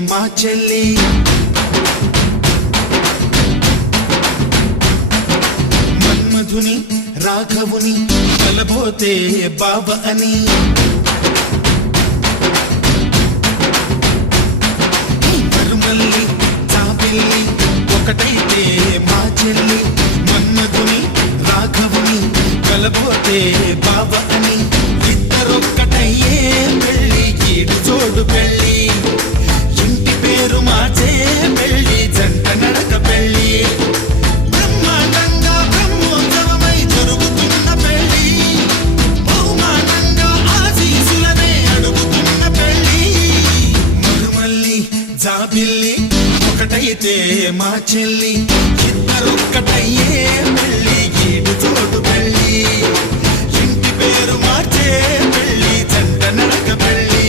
మా చెల్లి మన్మధుని రాఘవుని కలబోతే బావ అని మరుమల్లి జాబిల్లి ఒకటైతే మా చెల్లి మన్మధుని రాఘవుని కలబోతే బావ అని ఇద్దరొక్కటయ్యే పెళ్ళి ఈడు జోడు పెళ్ళి ఇంటి పేరు మార్చే పెళ్ళి జంట నడక పెళ్ళి బ్రహ్మాండంగా బ్రహ్మోత్సవమై జరుగుతున్న పెళ్ళి బహుమానంగా ఆశీసులనే అడుగుతున్న పెళ్ళి మరుమల్లి జాబిల్లి ఒకటైతే మా చెల్లి ఇద్దరొక్కటయ్యే పెళ్ళి ఈడు జోడు పెళ్ళి ఇంటి పేరు మార్చే పెళ్ళి జంట నడక పెళ్ళి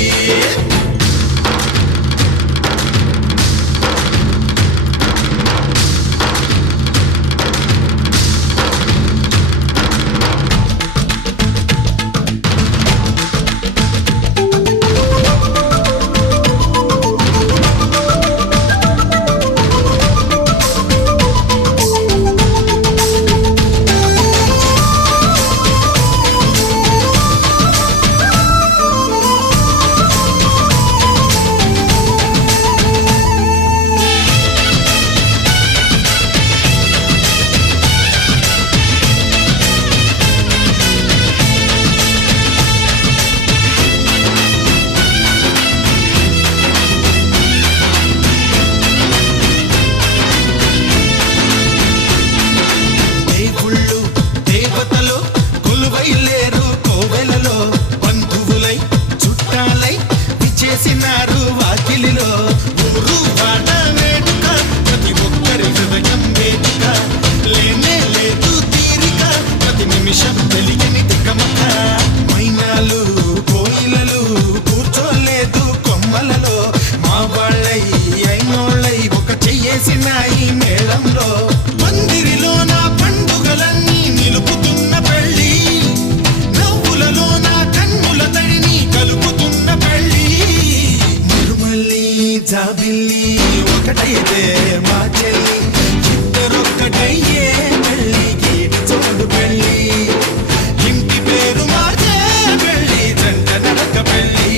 వాకిలిలో ఊరు వాడ వేడుక ప్రతి ఒక్కరి హృదయం వేదిక లేనే లేదు తీరిక ప్రతి నిమిషం తెలియని తికమక మైనాలు కోయిలలు కూర్చోలేదు కొమ్మలలో మా వాళ్ళై అయినోళ్ళై ఒక చెయ్యేసిన ఈ మేళంలో మందిరిలో నా పండుగలన్నీ నిలుపుతున్న పెళ్ళి నవ్వులలో నా కన్నుల తడిని కలుపుతున్న పెళ్ళి జాబిల్లి ఒకటైతే మా చెల్లి ఇద్దరొక్కటయ్యే పెళ్ళి గీడి చోడు పెళ్ళి ఇంటి పేరు మార్చే పెళ్ళి జంట నడక పెళ్ళి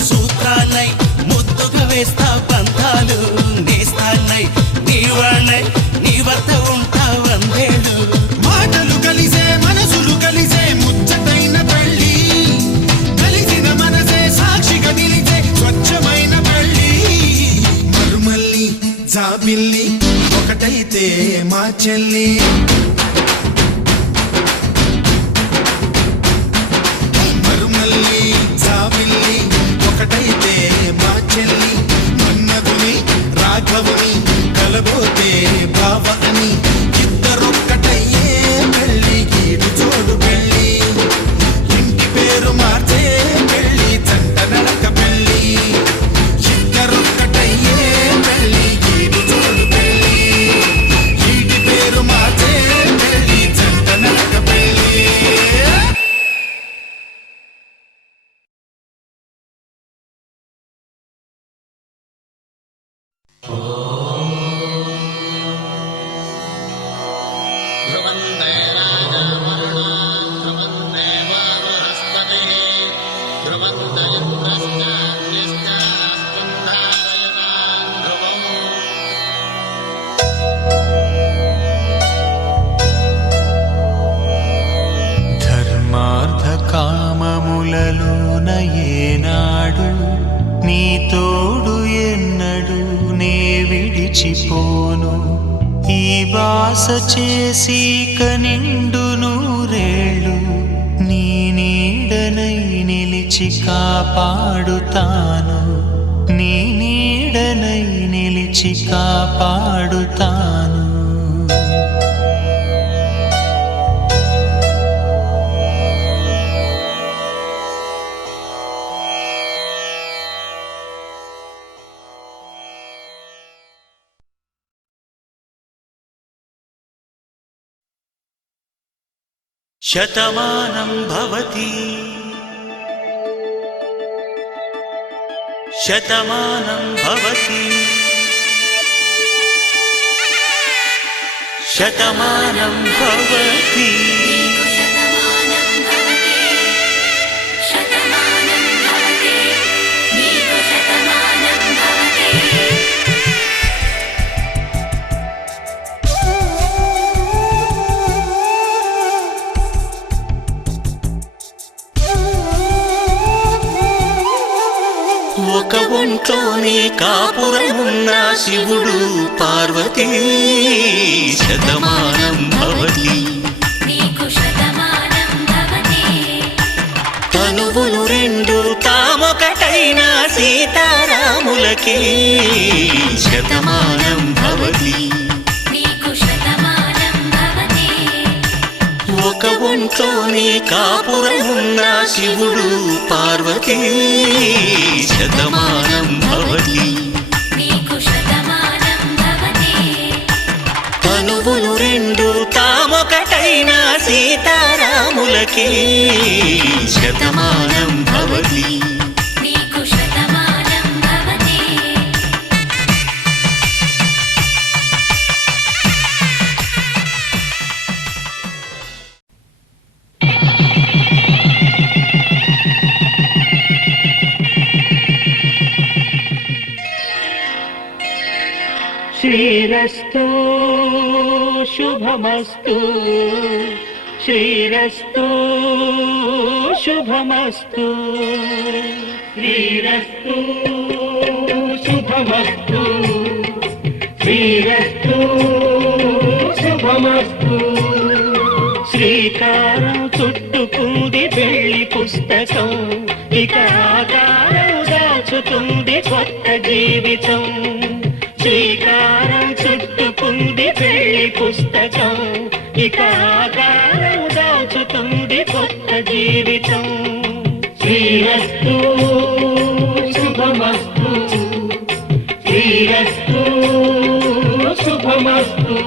సూత్రాన్నై ముద్దుగా వేస్తా పంతాలు నేస్తాన్నై నీవాణ్ణై నీ వద్ద ఉంటా వందేళ్ళు మాటలు కలిసే మనసులు కలిసే ముచ్చటైన పెళ్ళి కలిసిన మనసే సాక్షిగా నిలిచే స్వచ్ఛమైన పెళ్ళి మరుమల్లి జాబిల్లి ఒకటైతే మా చెల్లి ఒకటైతే మా చెల్లి మన్మధుని రాఘవుని కలబోతే బావ అని ఇద్దరొక్కటయ్యే పెళ్ళి గీడు జోడు పెళ్ళి ఇంటి పేరు మార్చే పెళ్ళి జంట నడక పెళ్ళి ఇద్దరొక్కటయ్యే పెళ్ళి గీడు జోడు పెళ్ళి ఇంటి పేరు మార్చే నిలిచిపోను. ఈ బాస చేసి కనిండు నూరేళ్ళు నీ నీడనై నిలిచి కాపాడుతాను. నీ నీడనై నిలిచి కాపాడుతాను. శతమానం భవతి శతమానం భవతి శతమానం భవతి. ఒక ఒంట్లోనే కాపురమున్న శివుడు పార్వతీ శతమానం భవతి. తనువులు రెండు తామొకటైన సీతారాములకి శతమానం భవతి. ఒక ఒంట్లోనే కాపురమున్న శివుడు పార్వతీ శతమానం భవతి. తనువులు రెండు తామొకటైన సీతారాములకి శతమానం భవతి. శ్రీరస్తు శుభమస్తు శ్రీరస్తు శుభమస్తు శ్రీరస్తు శుభమస్తు శ్రీరస్తు శుభమస్తు. శ్రీకారం చుట్టుకుంది పెళ్లి పుస్తకం, ఇక ఆకారం దాచుతుంది కొత్త జీవితం. శ్రీకారం చుట్టుకుంది పెళ్లి పుస్తకం, ఇక ఆకారం దాచుతుంది కొత్త జీవితం. శ్రీరస్తు శుభమస్తు శ్రీరస్తు శుభమస్తు.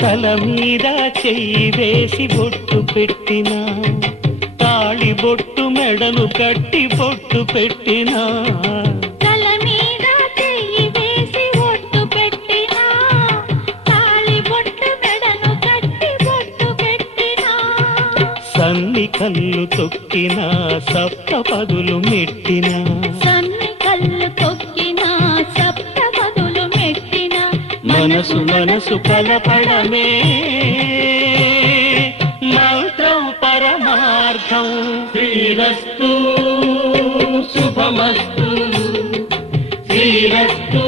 తల మీద చెయ్యి వేసి బొట్టు పెట్టినా, తాళి బొట్టు మెడలు కట్టి బొట్టు పెట్టినా. తల మీద చెయ్యి వేసి బొట్టు పెట్టినా, తాళి బొట్టు మెడలు కట్టి బొట్టు పెట్టినా. సన్ని కళ్ళు తొక్కినా, సప్త పదులు మెట్టినా. సన్ని కళ్ళు తొక్కినా, సప్త పదులు మెట్టినా. మనసు మనసు కలపడమే మంత్రం పరమార్థం. శ్రీరస్తు శుభమస్తు శ్రీరస్తు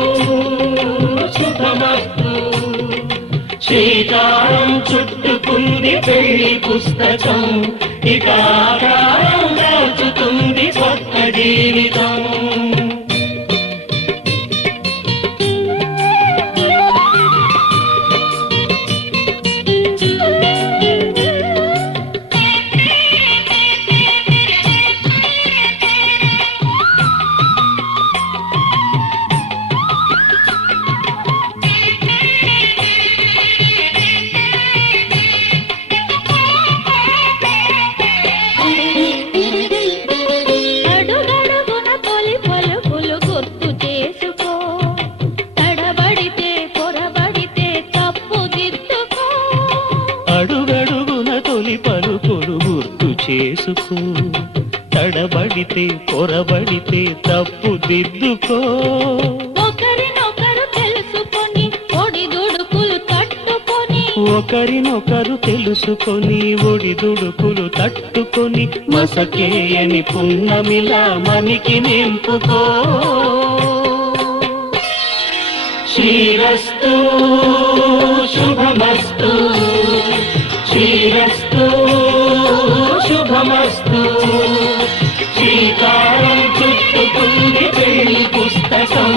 శుభమస్తు. శ్రీకారం చుట్టుకుంది పెళ్లి పుస్తకం, ఇక ఆకారం దాచుతుంది కొత్త జీవితం. అడుగడుగున తొలి తెలుసుకో, తడబడితే పొరబడితే తప్పు దిద్దుకో. ఒకరినొకరు తెలుసుకొని ఒడిదుడుకులు తట్టుకొని, ఒకరినొకరు తెలుసుకొని ఒడిదుడుకులు తట్టుకొని మసకేయని పున్నమిలా మనికి నింపుకో. శ్రీరస్తు శుభమస్తు, శ్రీరస్తు శుభమస్తు. శ్రీకారం చుట్టుకుంది పెళ్లి పుస్తకం,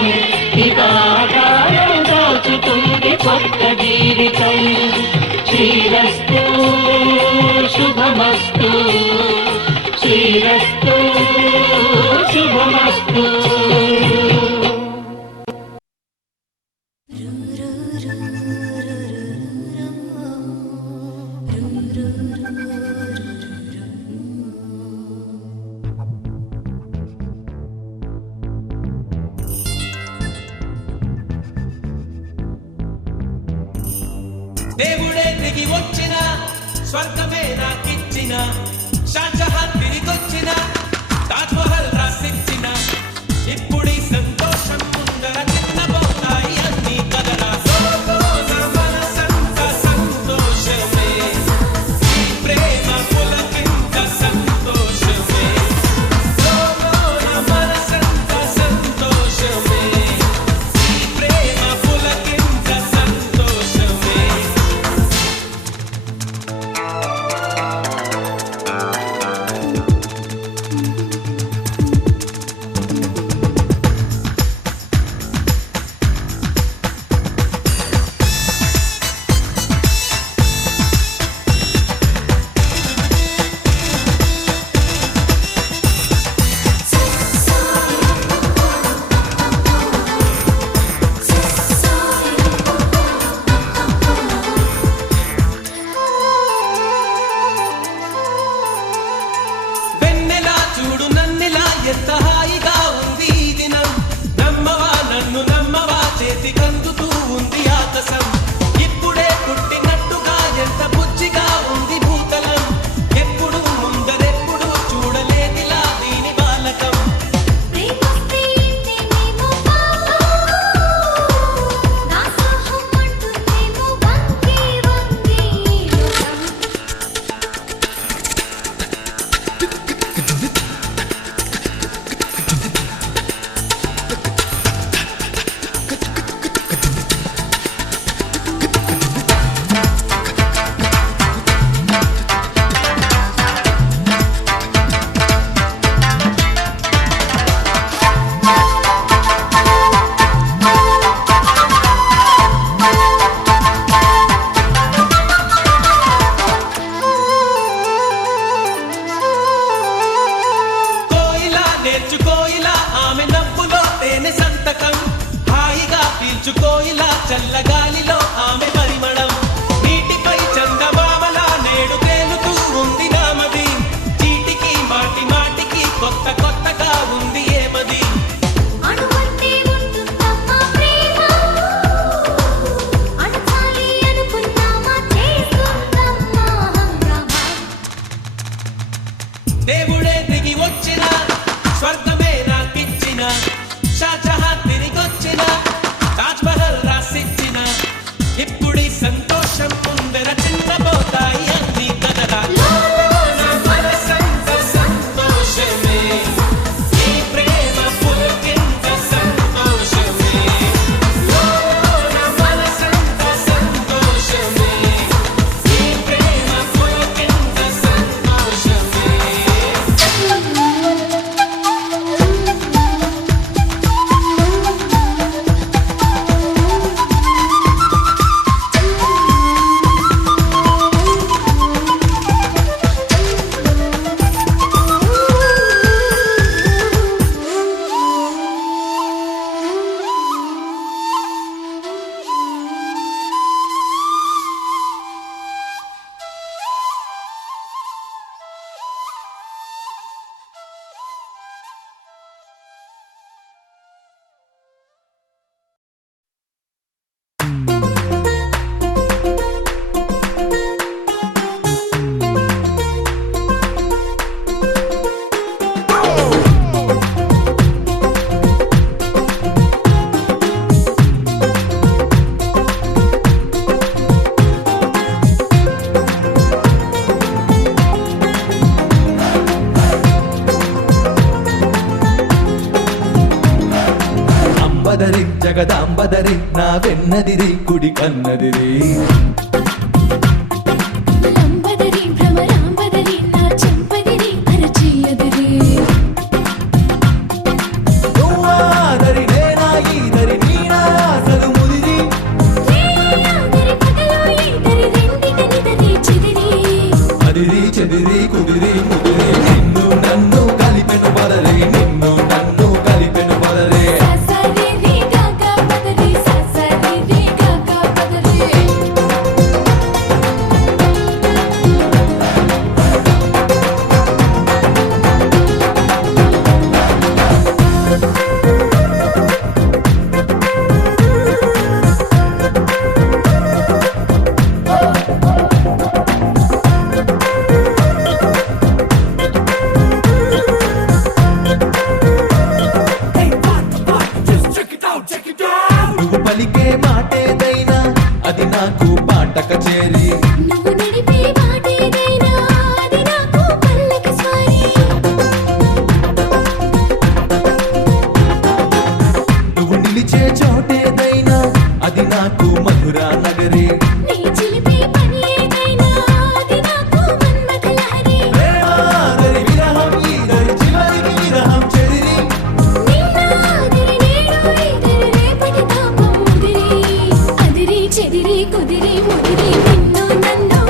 ఇక ఆకారం దాచుతుంది కొత్త జీవితం. శ్రీరస్తు శుభమస్తు, శ్రీరస్తు శుభమస్తు. దేవుడే దిగి వచ్చిన స్వర్గమే నాకిచ్చిన, షాజహాన్ తిరిగొచ్చిన తాజ్ మహల్ రాసిచ్చిన, ఇప్పుడు సంతోషం ముందర చిన్నబోతాయి అన్ని కదరా. మనసంత సంతోషమే, ఈ ప్రేమ పులకింత సంతోషమే. మనసంత సంతోషమే, ఈ ప్రేమ పులకింత సంతోషమే. వెన్నెలా చూడు నన్నెలా ఎంత హాయిగా ఉంది ఈ దినం. నమ్మవా నన్ను నమ్మవా చేతికందుతూ ఉంది ఆకాశం. ఇప్పుడే పుట్టినట్టుగా ఎంత బుజ్జిగా ఉంది భూతలం. ఎప్పుడు ముందరెప్పుడు చూడలేదిలా దీని బాలకం. ప్రేమస్తే ఇంతేనేమో బాబా, నా సోహం అంటుందేమో వంగి వంగి లోకం. కోయిలా నేర్చుకోయిలా ఆమె నవ్వులో తేనె సంతకం. హాయిగా పీల్చుకోయిలా చల్లగాలిలో ఆమె పరిమళం. నీటిపై చందమామలా నేడు తేలుతూ ఉంది నామది. చీటికి మాటి మాటికి కొత్త కొత్తగా ఉంది ఏమది. అణువంటే ఉంటుందమ్మా ప్రేమ, అణచాలి అనుకున్నామా చేస్తుందమ్మా హంగామా. దేవుడే దిగి వచ్చిన స్వర్గమే నాకిచ్చిన, షాజహాన్ తిరిగొచ్చిన తాజ్ మహల్ రాసిచ్చిన, ఇప్పుడు సంత ఎడమన్నదిరి కుడి కన్నదిరి లంబదరి భ్రమరాంబదరి నా చెంపదిరి అరచేయదిరి నువ్వాదరి నేనా ఈదరి నీనా అసలు ముదిరి రేయాదరి పగలో ఈదరి రెండిటనిదరి చెదిరి అదిరి చెదిరి కుదిరి ముదిరి నిన్ను నన్ను కలిపెను బదరి నిన్ను నన్ను కలిపెను బదరే ససరి రి గగ పదరి ససరి రి గగ పదరి నువ్వు పలికే మాటేదైనా అది నాకు పాట కచేరి నువ్వు నడిపే మాటేదైనా అది నాకు పల్లక స్వారీ నువ్వు నిలిచే చోటేదైనా అది నాకు మధురా నగరి నీ చిలిపే పని ఏదైనా అది నాకు మన్మథ లహరి ప్రేమాదరి విరహం ఈదరి చివరికి విరహం చెదిరి నిన్నాదిరి నేడు ఈదరి రేపటి తాపం ముదిరి అదిరి చెదిరి కుదిరి ముదిరి నిన్ను నన్ను